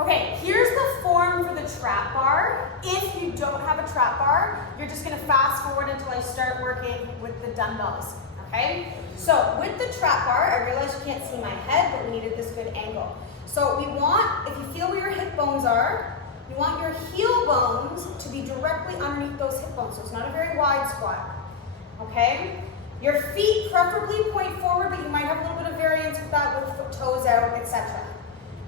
Okay, here's the form for the trap bar. If you don't have a trap bar, you're just gonna fast forward until I start working with the dumbbells, okay? So with the trap bar, I realize you can't see my head, but we needed this good angle. So we want, if you feel where your hip bones are, you want your heel bones to be directly underneath those hip bones, so it's not a very wide squat, okay? Your feet preferably point forward, but you might have a little bit of variance with that with toes out, etc.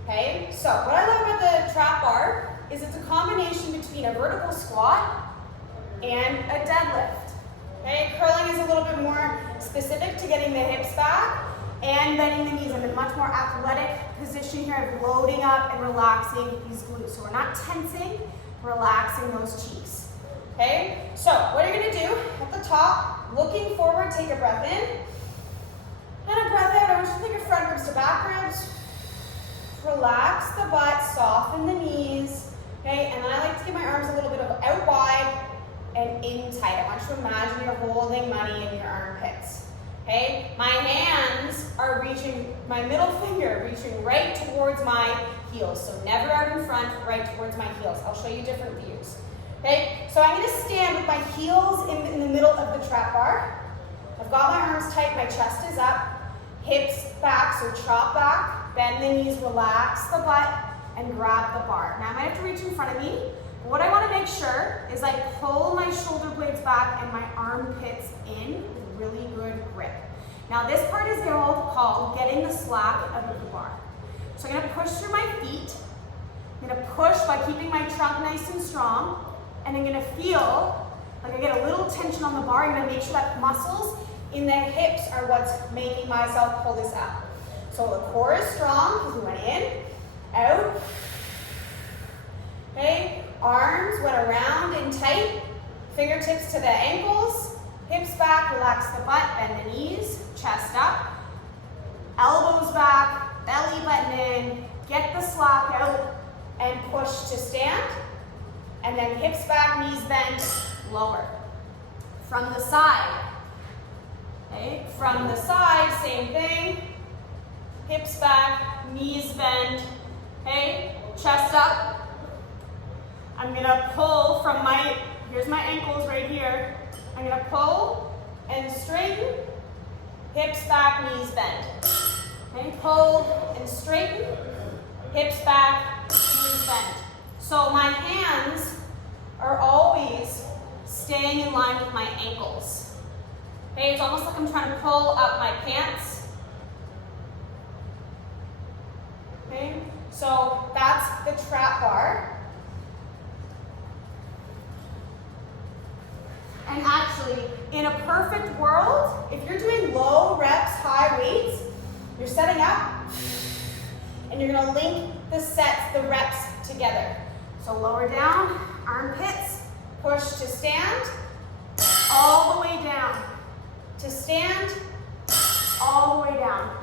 Okay, so what I love about the trap bar is it's a combination between a vertical squat and a deadlift. Okay, curling is a little bit more specific to getting the hips back and bending the knees. I'm in a much more athletic position here of loading up and relaxing these glutes. So we're not tensing, we're relaxing those cheeks. Okay, so what you're gonna do at the top, looking forward, take a breath in and a breath out. I want you to take your front ribs to back ribs. Relax the butt, soften the knees, okay? And then I like to give my arms a little bit of out wide and in tight. I want you to imagine you're holding money in your armpits, okay? My hands are reaching, my middle finger reaching right towards my heels. So never out in front, right towards my heels. I'll show you different views, okay? So I'm gonna stand with my heels in the middle of the trap bar. I've got my arms tight, my chest is up, hips back, so chop back. Bend the knees, relax the butt, and grab the bar. Now I might have to reach in front of me. But what I want to make sure is I pull my shoulder blades back and my armpits in with really good grip. Now this part is called getting the slack out of the bar. So I'm going to push through my feet. I'm going to push by keeping my trunk nice and strong. And I'm going to feel like I get a little tension on the bar. I'm going to make sure that muscles in the hips are what's making myself pull this up. So the core is strong because we went in, out. Okay, arms went around and tight, fingertips to the ankles, hips back, relax the butt, bend the knees, chest up, elbows back, belly button in, get the slack out, and push to stand. And then hips back, knees bent, lower. From the side, okay, from the side, same thing. Hips back, knees bend, okay? Chest up. I'm gonna pull from here's my ankles right here. I'm gonna pull and straighten, hips back, knees bend. Okay, pull and straighten, hips back, knees bend. So my hands are always staying in line with my ankles. Okay, it's almost like I'm trying to pull up my pants. Okay, so that's the trap bar. And actually, in a perfect world, if you're doing low reps, high weights, you're setting up and you're gonna link the sets, the reps together. So lower down, armpits, push to stand, all the way down. To stand, all the way down.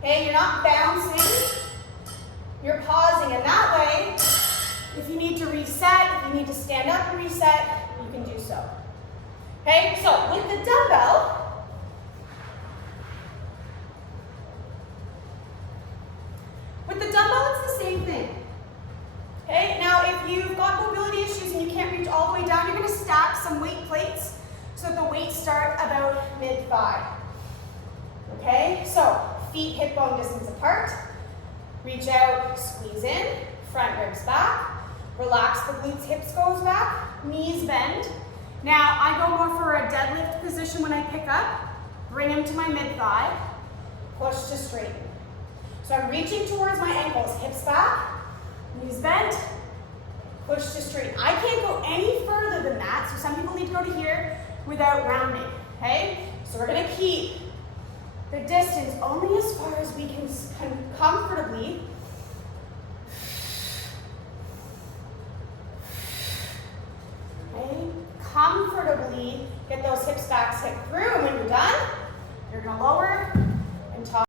Okay, you're not bouncing. You're pausing, and that way, if you need to reset, if you need to stand up and reset, you can do so. Okay, so with the dumbbell, it's the same thing. Okay, now if you've got mobility issues and you can't reach all the way down, you're gonna stack some weight plates so that the weights start about mid-thigh. Okay, so feet hip bone distance apart. Reach out, squeeze in, front ribs back, relax the glutes, hips goes back, knees bend. Now I go more for a deadlift position when I pick up, bring them to my mid-thigh, push to straighten. So I'm reaching towards my ankles, hips back, knees bent, push to straighten. I can't go any further than that, so some people need to go to here without rounding, okay? So we're gonna keep the distance only as far as we can comfortably comfortably get those hips back, hip through, and when you're done,